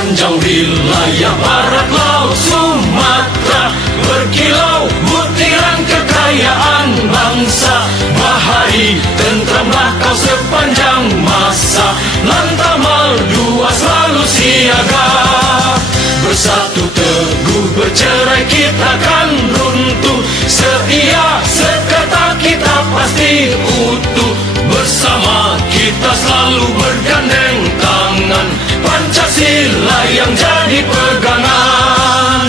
Sepanjang wilayah barat laut Sumatera berkilau butiran kekayaan bangsa. Bahari tentramlah kau sepanjang masa, Lantamal dua selalu siaga. Bersatu teguh bercerai kita kan runtuh, seia sekata kita pasti utuh. Bersama kita selalu bergandeng tangan, Pancasila yang jadi pegangan.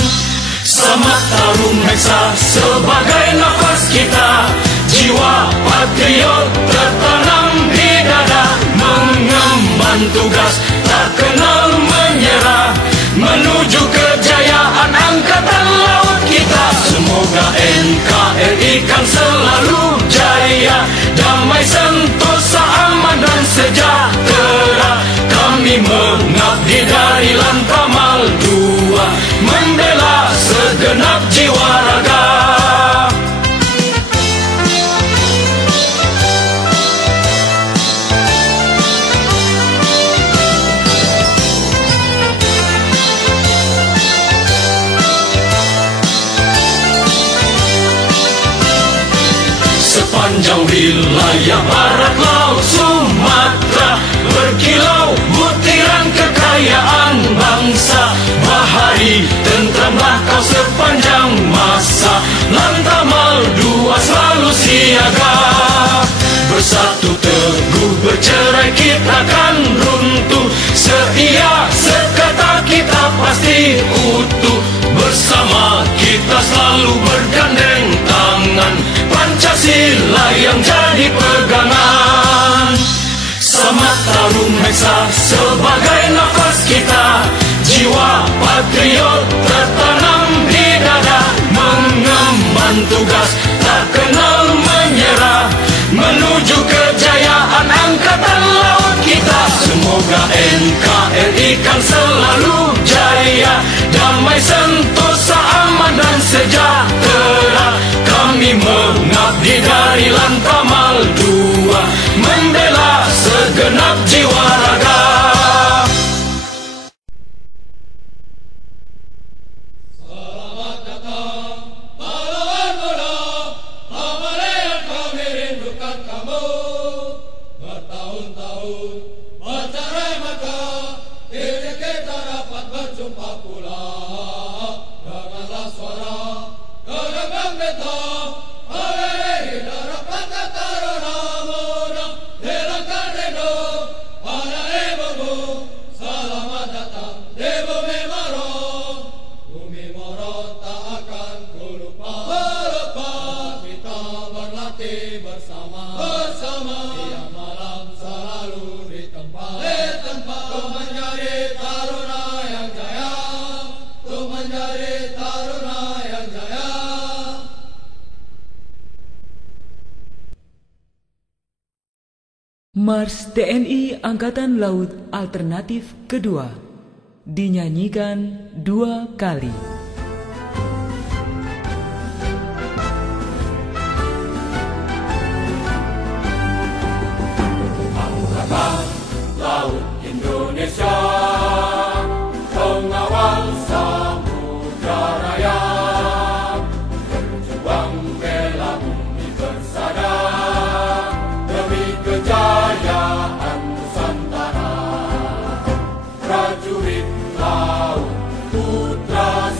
Samat Tarum Heksa sebagai nafas kita, jiwa patriot tertanam di dada. Mengemban tugas tak kenal menyerah, menuju kejayaan angkatan laut kita. Semoga NKRI kan selalu jaya, damai sentosa aman dan sejahtera. Kami mengabdi dari Lantamal II, membela segenap jiwa raga. Sepanjang wilayah barat laut Sumatera berkilau butiran kekayaan bangsa. Bahari tentramlah kau sepanjang masa, Lantamal II selalu siaga. Bersatu teguh bercerai kita kan runtuh, seia sekata kita pasti utuh. Bersama kita selalu bergandeng tangan, Pancasila yang jadi pegangan. Samat Tarum Heksa sebagai nafas kita, jiwa patriot tertanam di dada. Mengemban tugas tak kenal menyerah, menuju kejayaan angkatan laut kita. Semoga NKRI kan selalu jaya, damai sentosa aman dan sejahtera. Kami mengabdi dari Lantamal II, membela segenap jiwa raga. Selamat datang pahlawan muda, Amalia yang kami rindukan kamu. Bertahun-tahun bercerai maka kini kita dapat berjumpa pula. Dengarlah suara gegaman bentang, mengiringi darah Pantai Taruna muda. Hilangkan rindu pada ibumu, selamat datang di bumi Moro. Bumi Moro tak akan ku lupa. Kita berlatih bersama. Tiap malam selalu di tempat. Untuk menjadi taruna yang jaya. Untuk menjadi taruna yang jaya. Mars TNI Angkatan Laut Alternatif Kedua dinyanyikan 2 kali. Angkatan Laut Indonesia, pengawal samudra raya, berjuang bela bumi bersada demi kejayaan Nusantara. Prajurit laut putra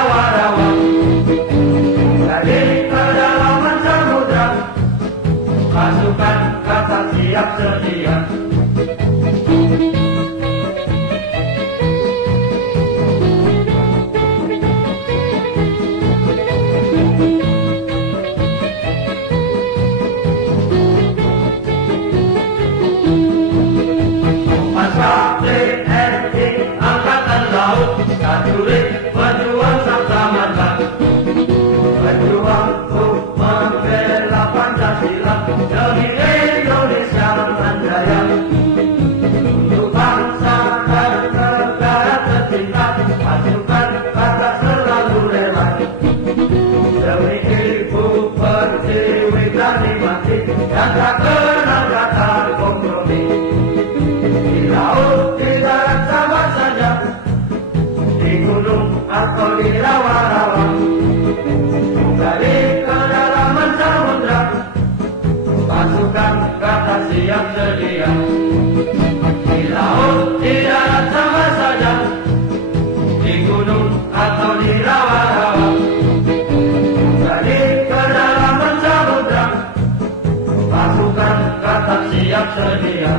rawa-rawa, dari kedalaman samudra, pasukan kata siap sedia. Prajurit berjuang sama-sama, berjuang untuk membela Pancasila demi Indonesia Jaya. Untuk bangsa dan negara tercinta, pasukan kata selalu rela. Demi ibu pertiwi dan dimati, dan tak kenal kata kompromi. Di laut, di darat sama saja, di gunung atau di rawa-rawa, dari kedalaman samudra, pasukan kata siap sedia. Di laut, di darat sama saja, di gunung atau di rawa-rawa, dari kedalaman samudra, pasukan kata siap sedia.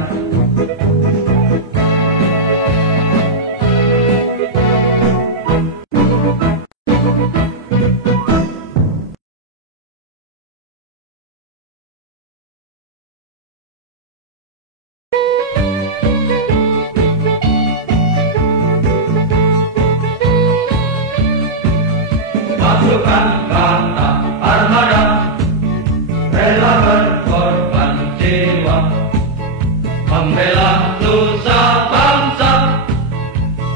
Pasukan kata armada rela berkorban jiwa, membela nusa bangsa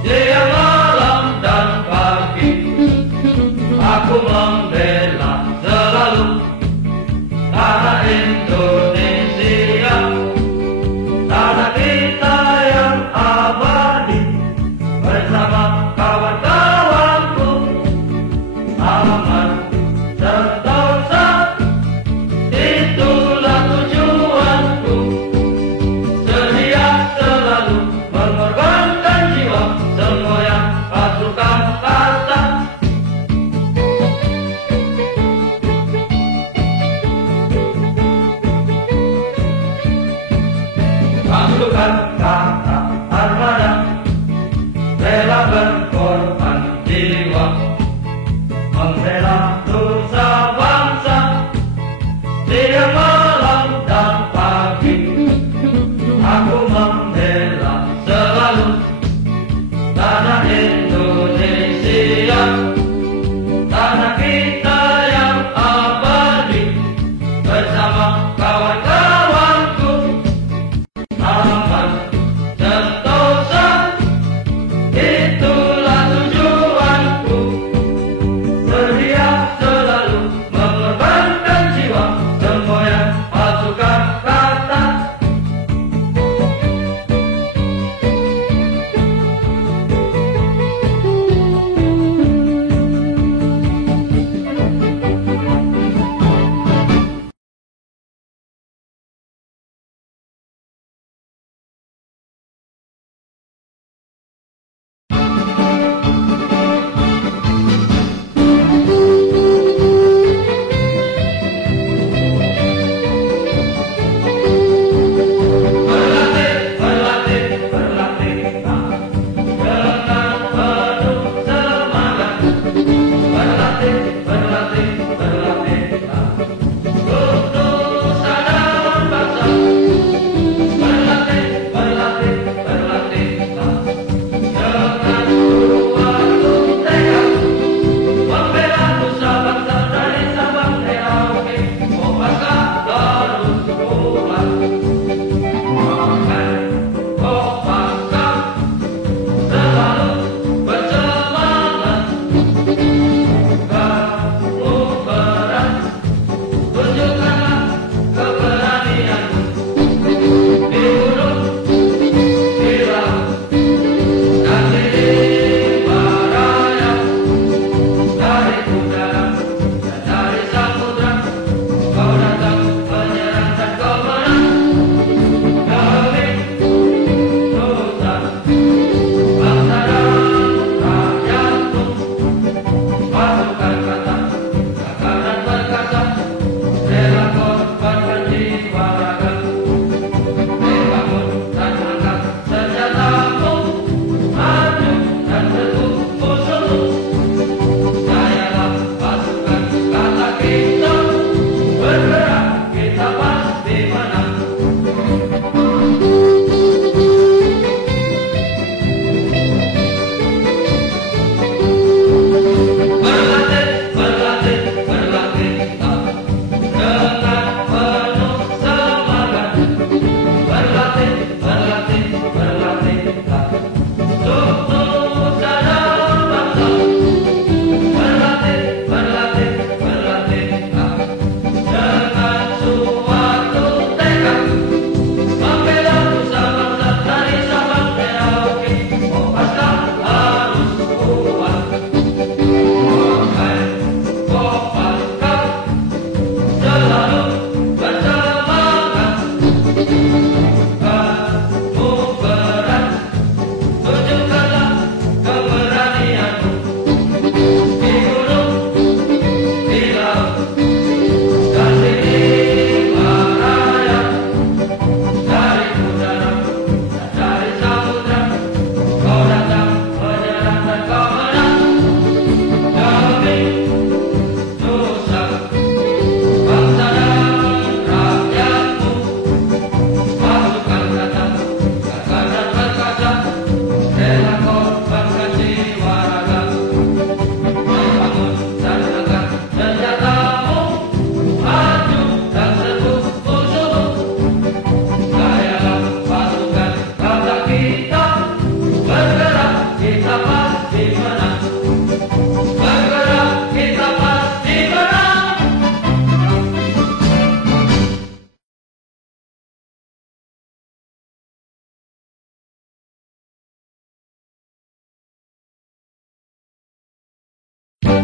siang malam dan pagi. Aku membela selalu tanah Indonesia, tanah kita yang abadi, bersama kawan-kawanku. Aman sentosa, itulah tujuanku. Sedia selalu mengorbankan jiwa, semboyan pasukan kata. Pasukan kata armada rela berkorban jiwa, membela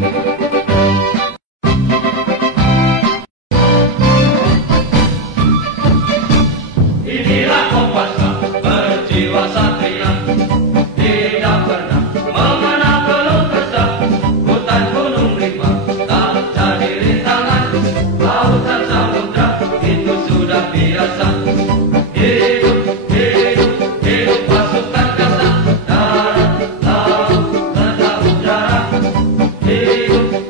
Inilah Kopaska berjiwa satria, tidak pernah mengenal keluh kesah. Hutan gunung rimba tak jadi rintangan, lautan samudra itu sudah biasa. Hidup, hidup, hidup pasukan kasta, darat, laut, serta udara. Hidup,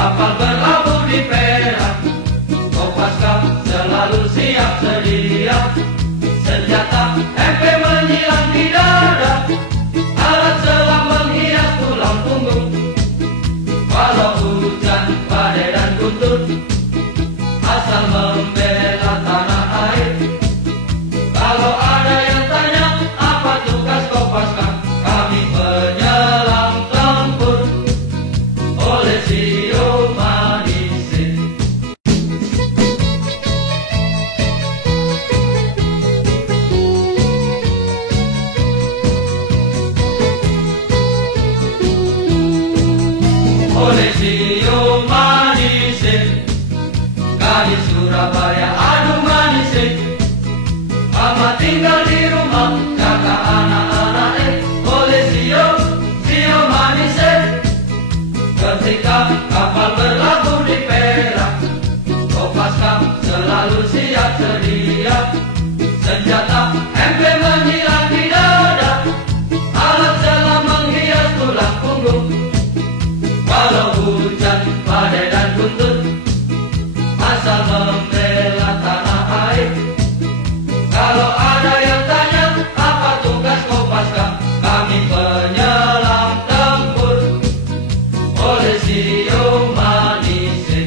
kapal berlabuh di Perak. Kopaska selalu siap sedia, senjata MP menyilang di dada, alat selam menghias tulang punggung. Walau hujan, badai dan guntur, asal membela tanah air. Kalau ada yang tanya apa tugas Kopaska, kami penyelam tempur oleh Sio Manise. Oleh Sio Manise, gadis Surabaya aduh manise. Mama tinggal di rumah, kata anak-anak oleh Sio Manise. Ketika kapal berlabuh di Perak, Kopaska selalu siap sedia, senjata MP menyilang di dada, alat selam menghias tulang punggung. Walau hujan, badai dan guntur, asal membela tanah air. Kalau ada yang tanya apa tugas Kopaska, kami penyelam tempur oleh Sio Manise.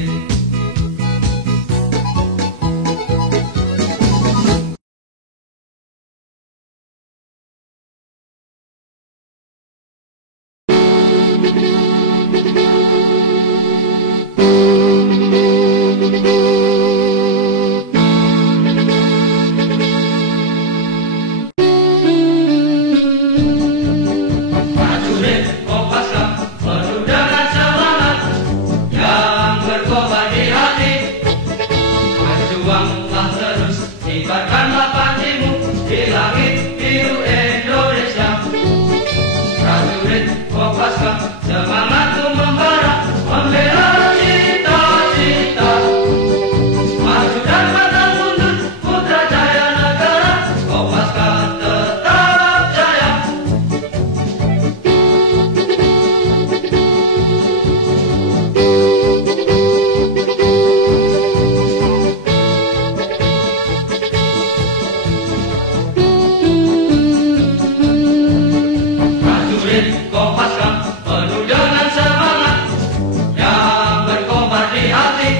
Prajurit Kopaska penuh dengan semangat yang berkobar di hati. Berjuanglah terus, kibarkanlah panjimu di langit biru Indonesia. Prajurit Kopaska, semangatmu membara, membela cita-cita. Maju dan pantang mundur, putra jaya negara, Kopaska tetap jaya. Prajurit Kopaska penuh dengan semangat yang berkobar di hati.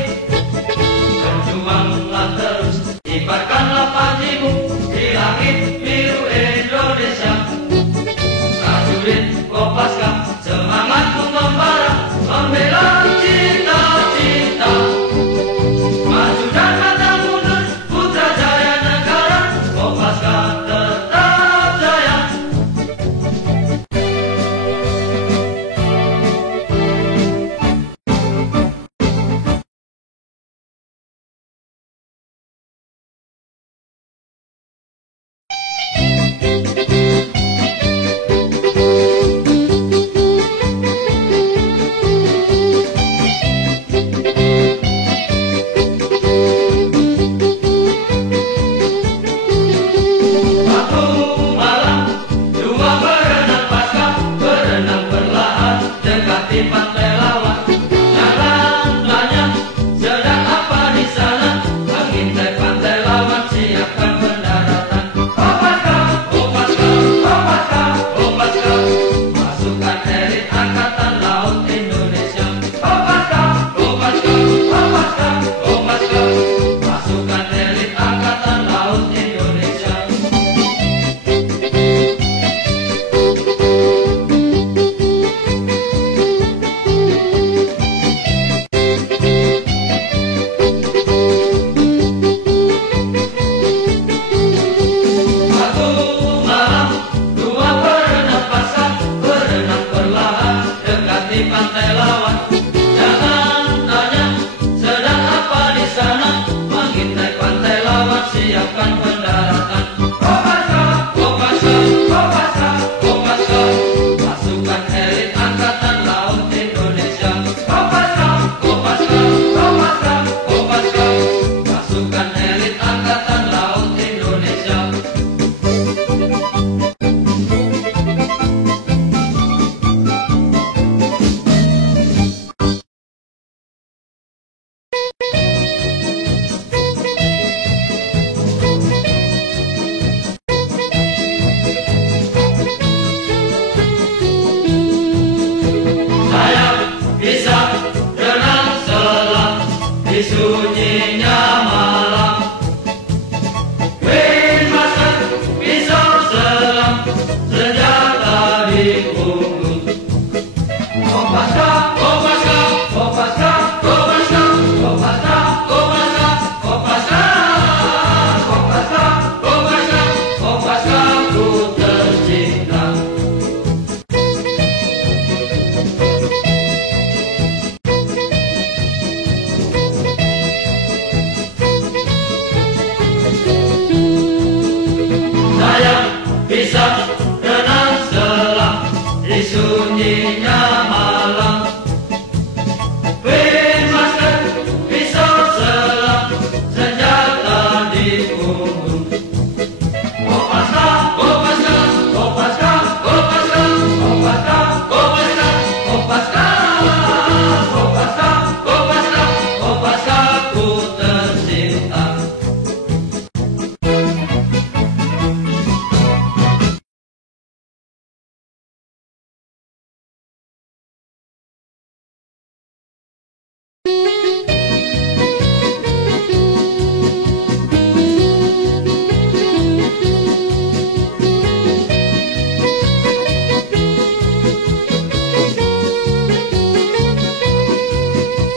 Berjuanglah terus, kibarkanlah panjimu di langit biru Indonesia. Prajurit Kopaska, semangatmu membara, membela cita-cita. Maju dan pantang mundur, putra jaya negara, Kopaska tetap jaya. sunyinya malam. Queen Master, pisau selam, senjata di punggung. Kopaska, Kopaska, Kopaska, Kopaska, Kopaska, Kopaska, Kopaska, Kopaska, Kopaska, Kopaska, ku tercinta. Saya bisa renang selam di sunyinya malam. Queen Master, pisau selam, senjata di punggung. Kopaska, Kopaska, Kopaska, Kopaska, Kopaska, Kopaska, Kopaska, Kopaska, Kopaska, Kopaska, ku tercinta.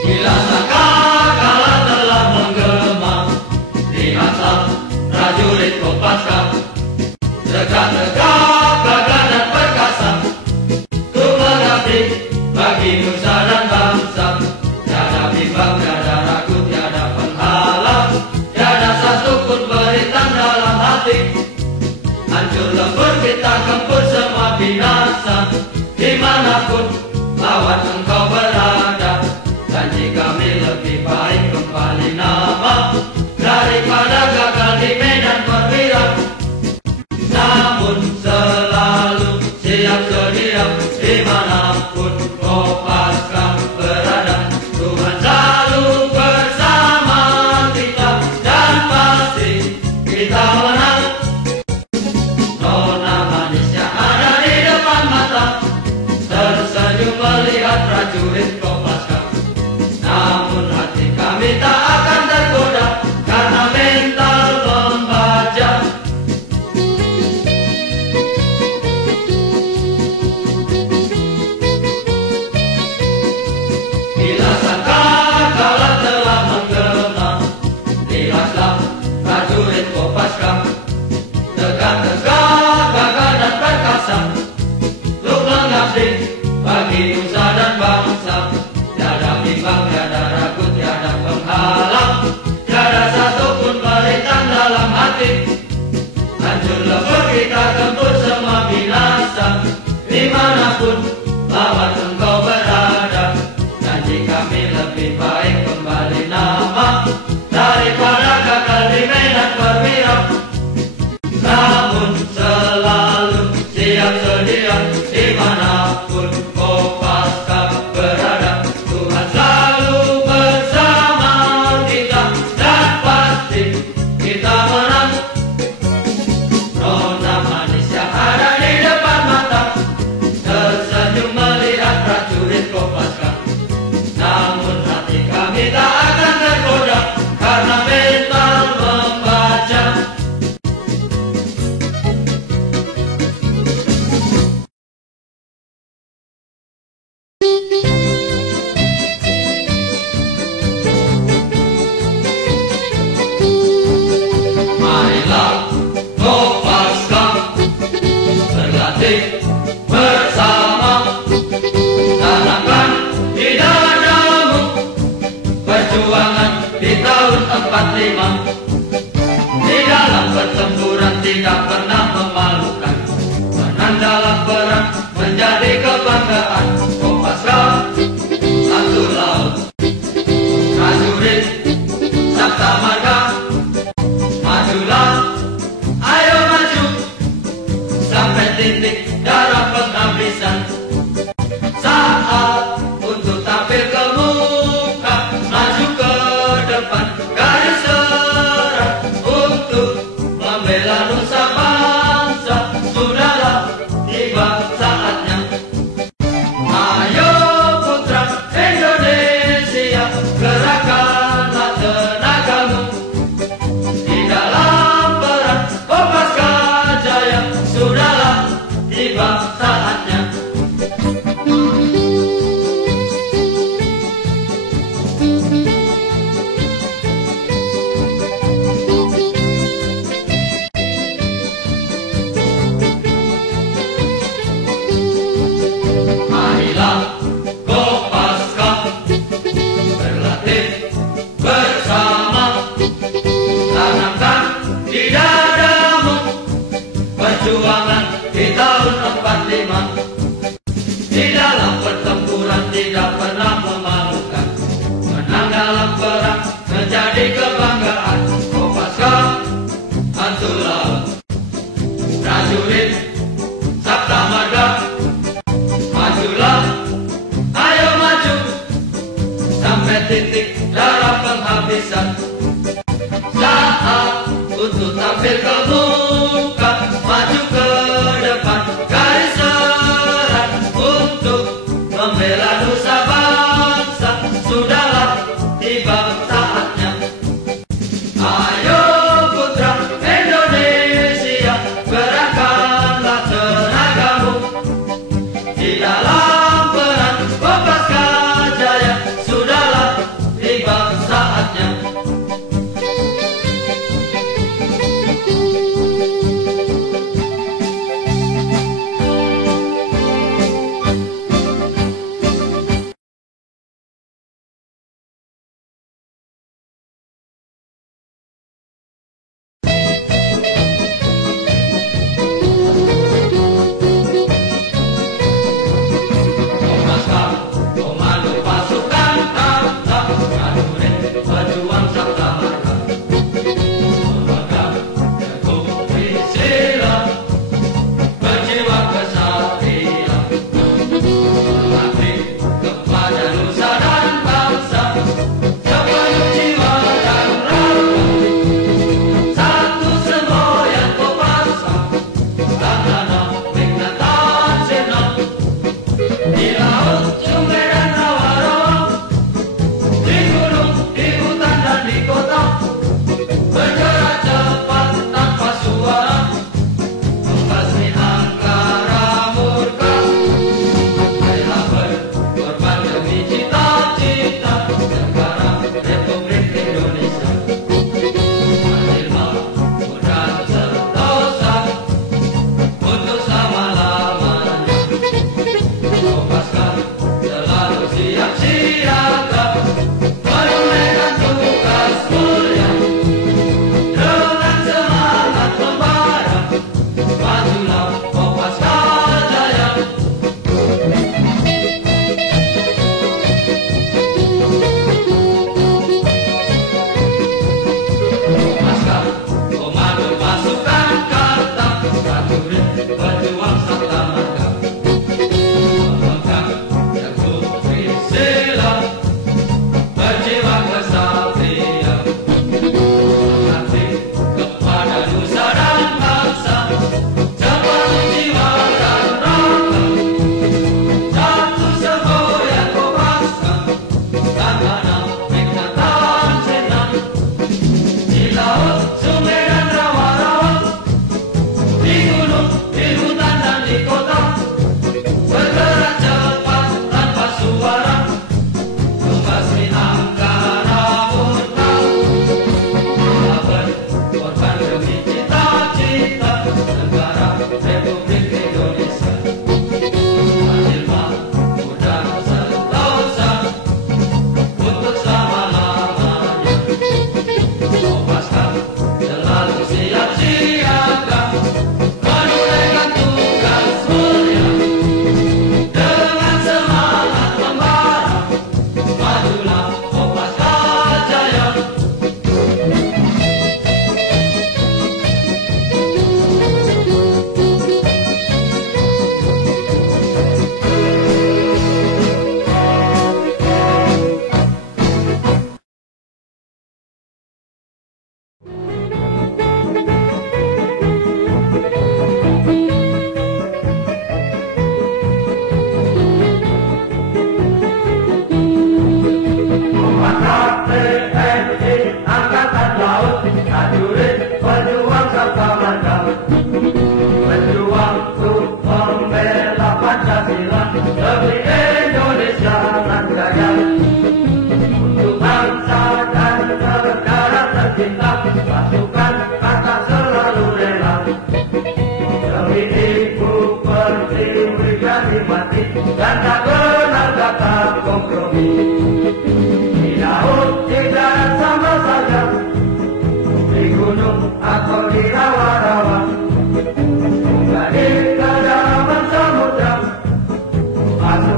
Bila sangkakala telah menggema, lihatlah prajurit Kopaska, tegak-tegak gagah dan perkasa, untuk mengabdi bagi nusa dan bangsa. Tiada bimbang, tiada ragu, tiada penghalang, tiada satupun beritan dalam hati. Hancur lebur kita gempur semua binasa, dimanapun lawan engkau berada. Janji kami lebih baik kembali nama daripada gagal di medan perwira. Namun selalu siap sedia dimanapun Kopaska berada. Tuhan selalu bersama kita dan pasti kita menang. Nona manis yang ada di depan mata tersenyum melihat prajurit Kopaska. Namun hati kami tak akan tergoda karena mental membaca. Bila sangkakala telah menggema, lihatlah prajurit Kopaska, tegak-tegak gagah dan perkasa, untuk mengabdi bagi nusa dan bangsa. Tiada bimbang, tiada ragu, tiada penghalang, tiada satupun beritan dalam hati. Hancur lebur kita gempur semua binasa, dimanapun lawan engkau berada. Janji kami lebih baik kembali nama daripada gagal di medan perwira. Namun selalu siap sedia dimanapun Kopaska berada. Tuhan selalu bersama kita dan pasti kita menang. Nona manis yang ada di depan mata tersenyum tidak pernah memalukan. Menang dalam perang menjadi kebanggaan. Kopaska hantu laut, prajurit Sabta Marga, majulah, ayo maju sampai titik darah penghabisan. Saat untuk tampil ke muka, maju ke depan, garis serang untuk membela nusa bangsa. Sudahlah tiba saatnya. Ayo putra Indonesia, gerakanlah tenagamu di dalam perang Kopaska Jaya. Sudahlah tiba saatnya.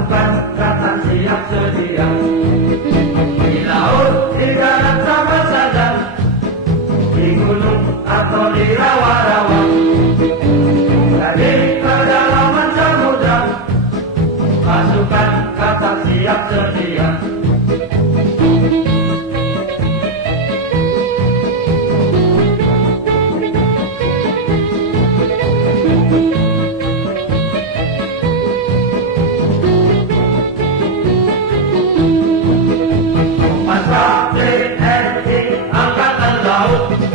pasukan kata siap sedia. Di laut, di darat sama saja, di gunung atau di rawa-rawa, di kedalaman samudra, pasukan kata siap sedia.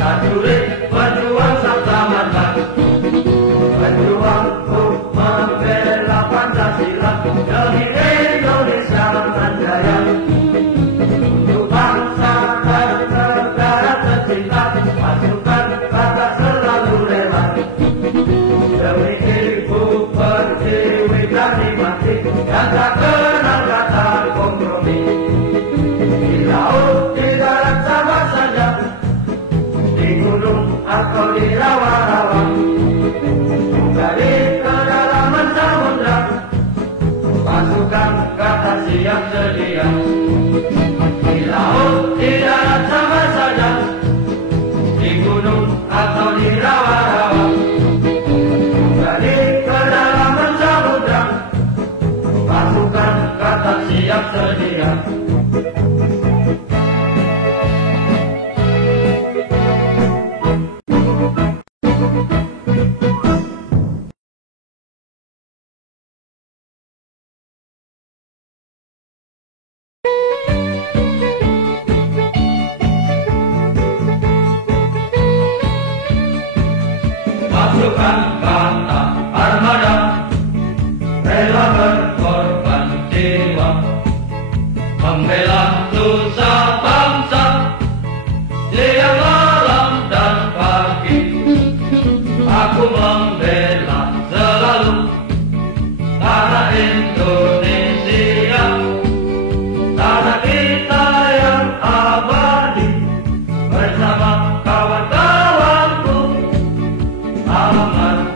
Prajurit berjuang sama-sama, berjuang untuk membela Pancasila demi Indonesia jaya. Untuk bangsa dan negara tercinta, pasukan kata selalu rela. Demi ibu pertiwi dan dimati, yang tak kenal kata kompromi. Di laut, di darat sama saja, di gunung atau di rawa-rawa, juga di kedalaman samudra, pasukan kata siap sedia. Di laut, di darat sama saja, di gunung atau di rawa-rawa, juga di kedalaman samudra, pasukan kata siap sedia. Pasukan kata armada rela berkorban jiwa, membela nusa bangsa siang malam dan pagi. Aku membela selalu tanah Indonesia, tanah kita yang abadi, bersama kawan-kawanku. Aman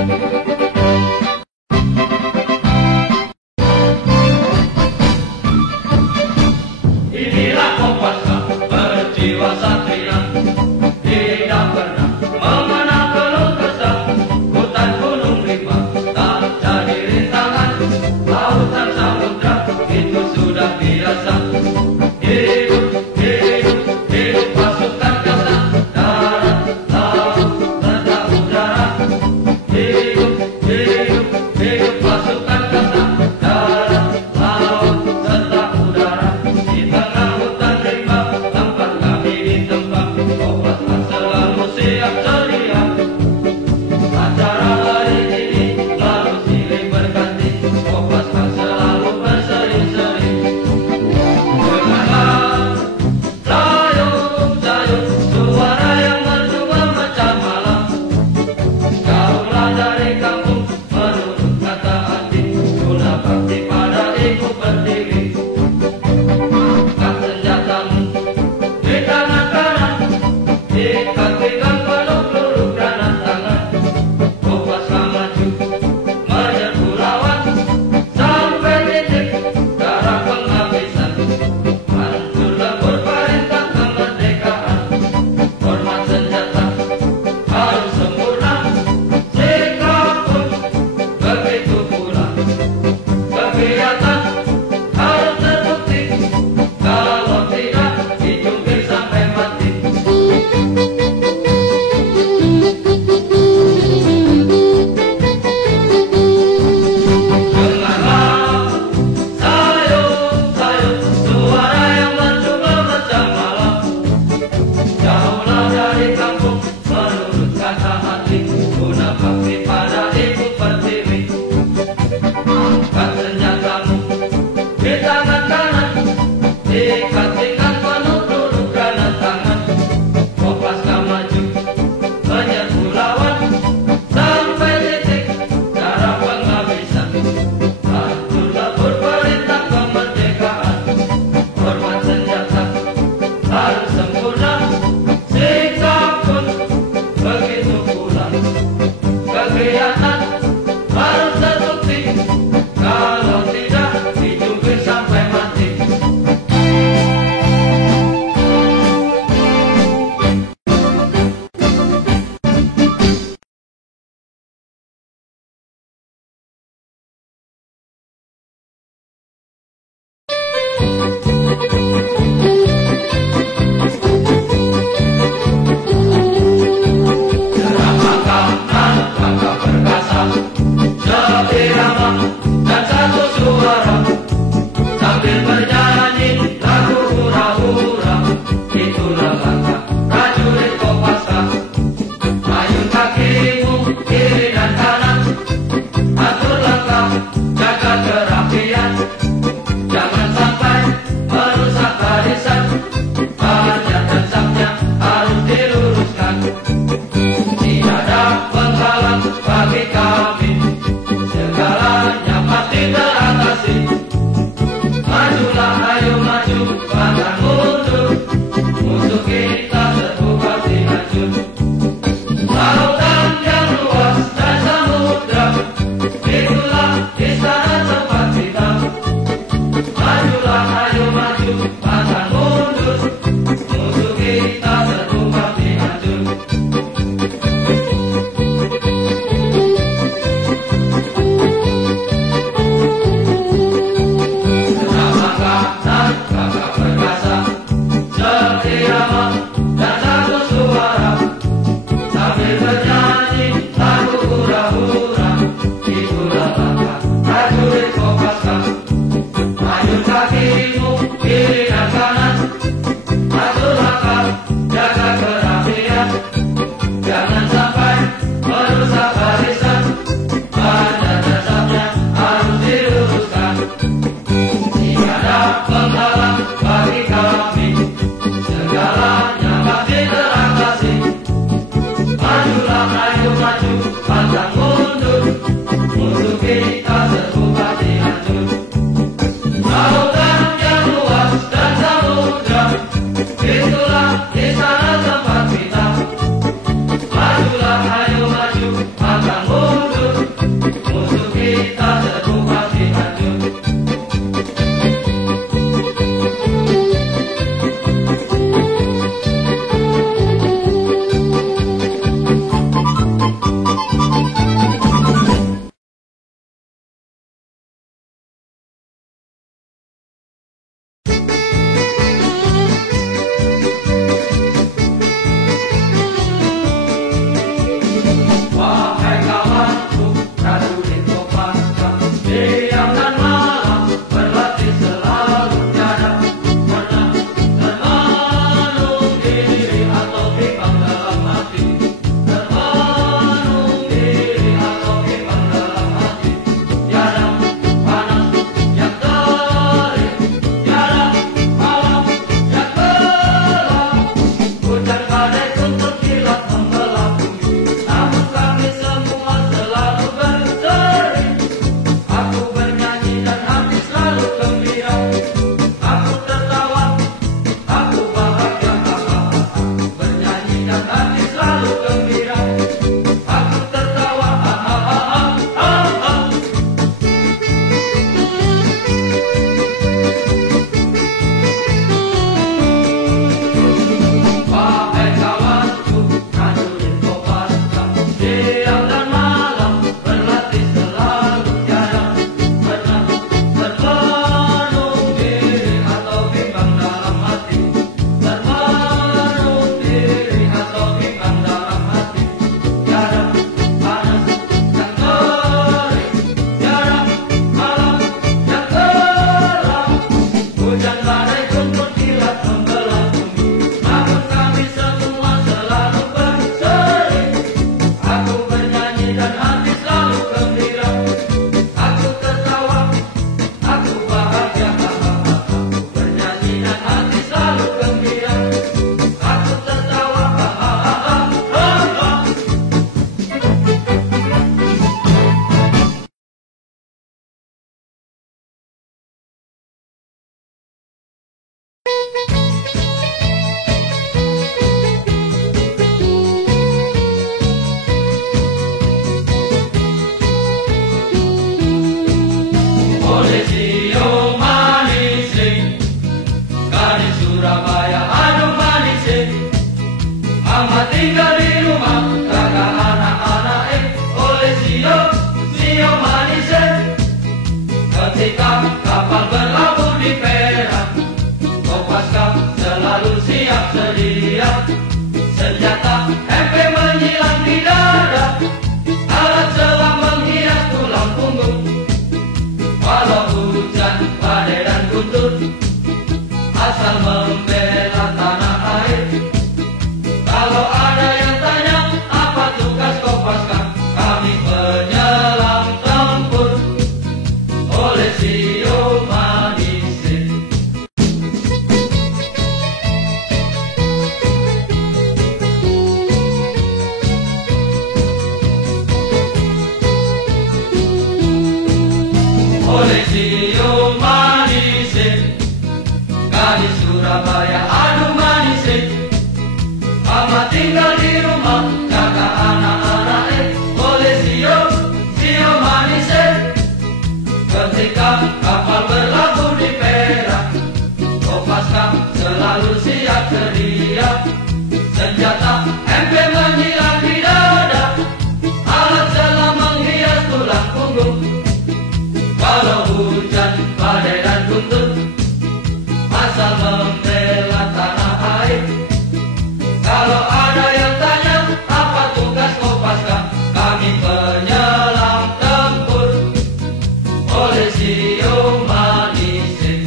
Inilah Kopaska berjiwa satria, tidak pernah mengenal keluh kesah. Hutan gunung rimba tak jadi rintangan, lautan samudra itu sudah biasa. Hidup, hidup, hidup pasukan kasta, darat, laut, serta udara. Hidup, hidup, hidup pasukan kasta, darat, laut, serta udara. Di tengah hutan rimba tempat kami ditempah, Kopaska selalu siap sedia. Acara hari ini lalu silih berganti, Kopaska selalu berseri-seri. Dengarlah sayup-sayup suara yang berdua macam malam. Jauhlah dari kampung menurut kata hati, guna bakti pada ibu pertiwi. Angkat senjatamu di tangan kanan, ikat pinggang penuh peluru granat tangan. Kopaska maju menyerbu lawan sampai titik darah penghabisan. Hancur lebur perintah kemerdekaan, hormat senjata harus sempurna. Sikap pun begitu pula, kegiatan harus terbukti. Kalau tidak dijungkir sampai mati. Dengarlah sayup-sayup suara yang berdua macam malam. Jauhlah dari kampung menurut kata hati, guna bakti pada ibu pertiwi. Angkat senjatamu di tangan kanan, ikat pinggang penuh peluru granat tangan. Kopaska maju menyerbu lawan sampai titik darah penghabisan. Hancur lebur perintah kemerdekaan, hormat senjata harus sempurna. Sikap pun begitu pula, kegiatan harus terbukti. Kalau tidak dijungkir sampai mati. asal membela tanah air. Kalau ada yang tanya apa tugas Kopaska, kami penyelam tempur oleh Sio Manise. Oleh Sio Manise, gadis Surabaya aduh manise. Mama tinggal di rumah jaga anak-anak oleh Sio Manise. Ketika kapal berlabuh di Perak, Kopaska selalu siap sedia. Senjata MP menghilang di dada, alat selam menghias tulang punggung. Walau hujan, badai dan guntur, asal membela tanah air. Kalau ada yang tanya apa tugas Kopaska, kami penyelam tempur oleh Sio Manise.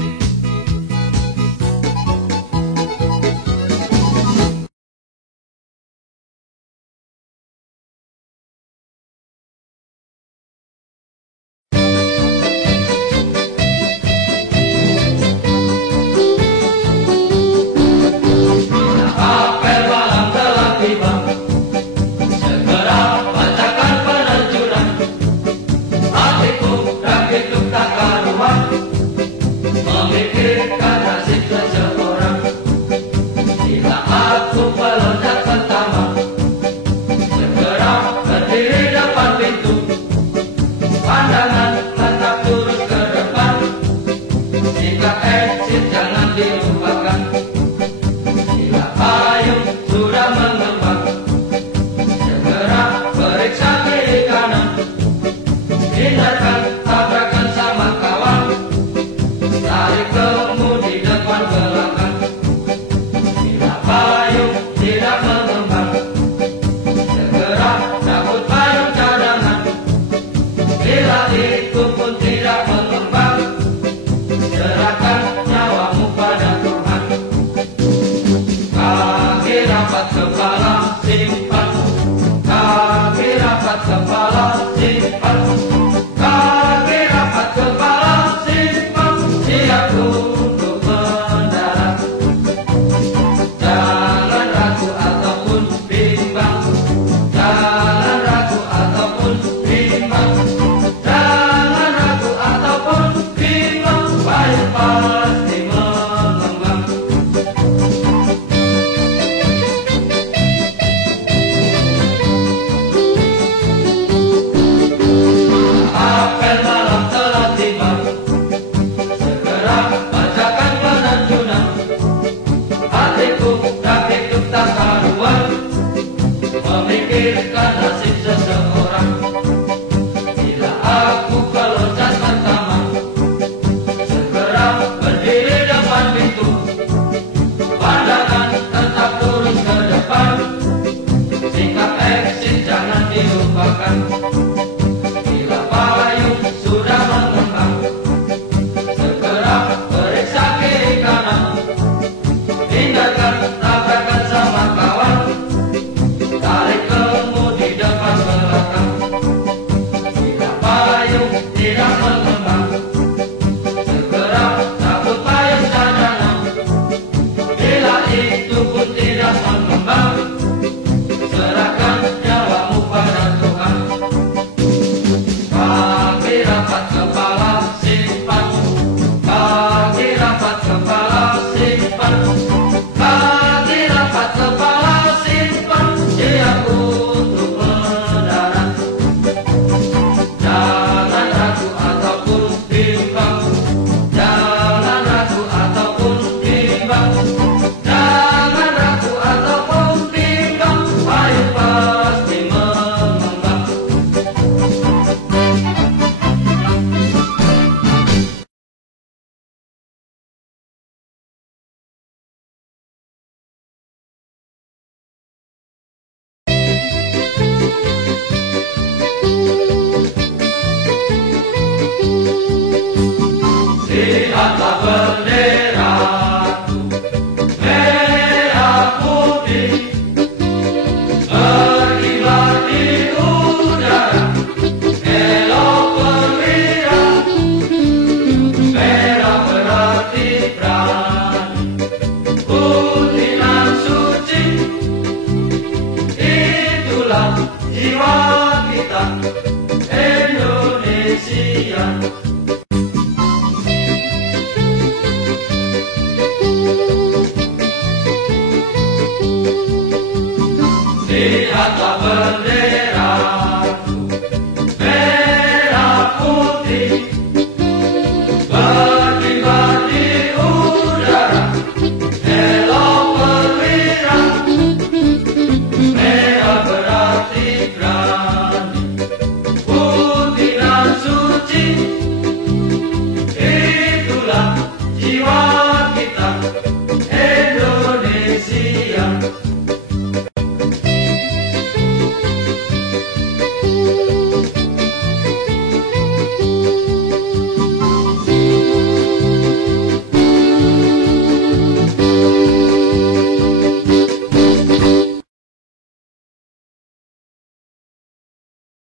Lihatlah bendera